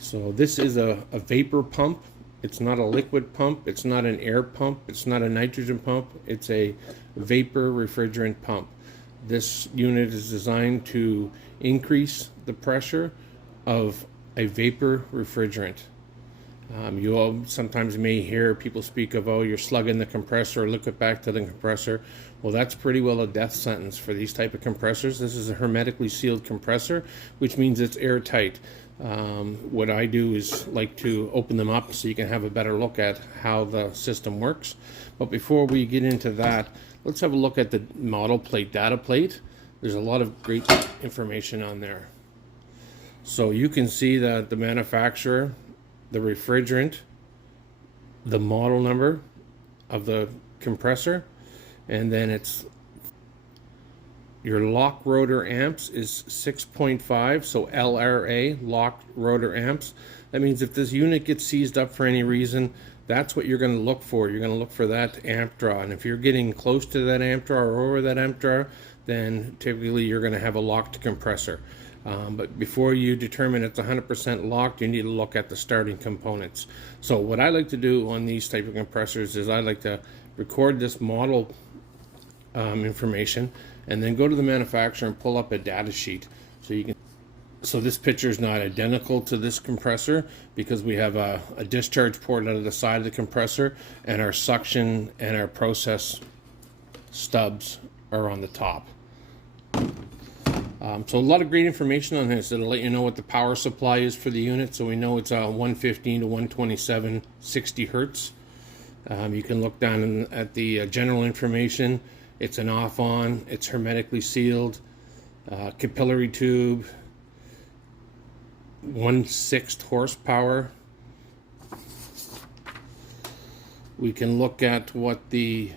So this is a vapor pump. It's not a liquid pump. It's not an air pump. It's not a nitrogen pump. It's a vapor refrigerant pump. This unit is designed to increase the pressure of a vapor refrigerant. You all sometimes may hear people speak of, oh, you're slugging the compressor, or look it back to the compressor. Well, that's pretty well a death sentence for these type of compressors. This is a hermetically sealed compressor, which means it's airtight. What I do is like to open them up so you can have a better look at how the system works. But before we get into that, let's have a look at the model plate, data plate. There's a lot of great information on there. So you can see that the manufacturer, the refrigerant, the model number of the compressor, and then it's your lock rotor amps is 6.5, so LRA, lock rotor amps. That means if this unit gets seized up for any reason, that's what you're going to look for. You're going to look for that amp draw, and if you're getting close to that amp draw or over that amp draw, then typically you're going to have a locked compressor. But before you determine it's 100% locked, you need to look at the starting components. So what I like to do on these type of compressors is I like to record this model information and then go to the manufacturer and pull up a data sheet. So this picture is not identical to this compressor because we have a discharge port out of the side of the compressor, and our suction and our process stubs are on the top. So a lot of great information on this. It'll let you know what the power supply is for the unit. So we know it's 115 to 127, 60 hertz. You can look down at the general information. It's an off-on. It's hermetically sealed. Capillary tube. 1/6 horsepower. We can look at what the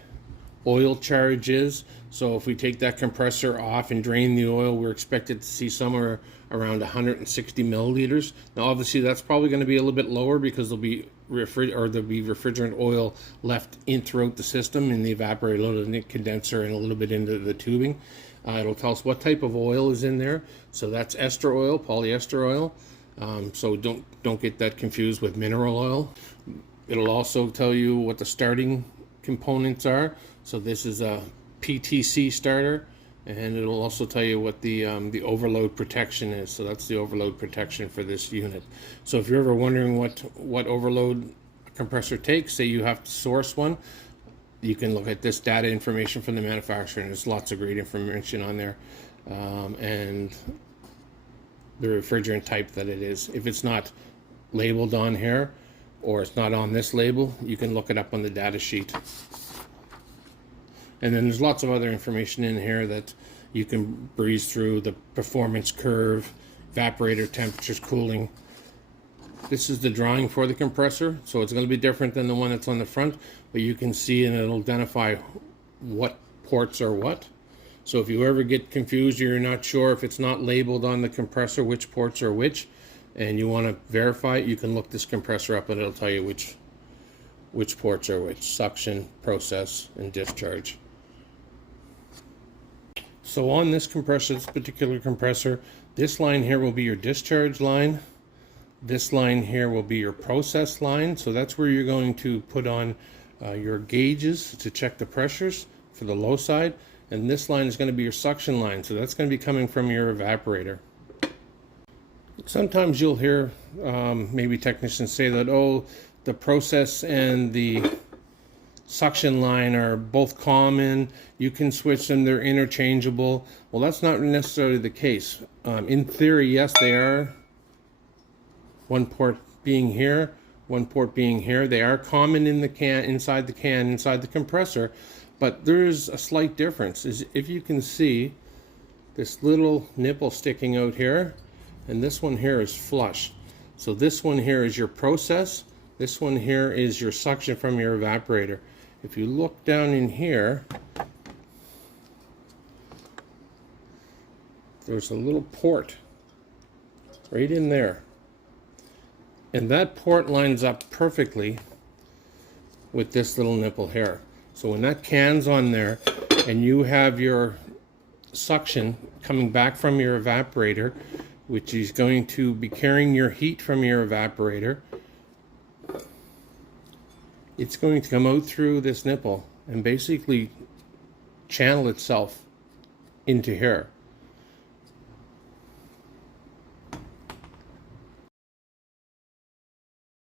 oil charge is. So if we take that compressor off and drain the oil, we're expected to see somewhere around 160 milliliters. Now obviously that's probably going to be a little bit lower because there'll be refrigerant oil left in throughout the system in the evaporator, a little in the condenser, and a little bit into the tubing. It'll tell us what type of oil is in there. So that's ester oil, polyester oil. So don't get that confused with mineral oil. It'll also tell you what the starting components are. So this is a PTC starter, and it'll also tell you what the overload protection is. So that's the overload protection for this unit. So if you're ever wondering what overload a compressor takes, say you have to source one, you can look at this data information from the manufacturer, and there's lots of great information on there, and the refrigerant type that it is. If it's not labeled on here or it's not on this label, you can look it up on the data sheet. And then there's lots of other information in here that you can breeze through: the performance curve, evaporator temperatures, cooling. This is the drawing for the compressor, so it's going to be different than the one that's on the front, but you can see and it'll identify what ports are what. So if you ever get confused, or you're not sure if it's not labeled on the compressor which ports are which, and you want to verify it, you can look this compressor up and it'll tell you which ports are which: suction, process, and discharge. So on this compressor, this particular compressor, this line here will be your discharge line. This line here will be your process line. So that's where you're going to put on your gauges to check the pressures for the low side. And this line is going to be your suction line. So that's going to be coming from your evaporator. Sometimes you'll hear maybe technicians say that, oh, the process and the suction line are both common, you can switch them, they're interchangeable. Well, that's not necessarily the case. In theory, yes, they are. One port being here, one port being here. They are common in the can, inside the compressor, but there's a slight difference. Is if you can see this little nipple sticking out here, and this one here is flush. So this one here is your process, this one here is your suction from your evaporator. If you look down in here, there's a little port right in there. And that port lines up perfectly with this little nipple here. So when that can's on there and you have your suction coming back from your evaporator, which is going to be carrying your heat from your evaporator. It's going to come out through this nipple and basically channel itself into here.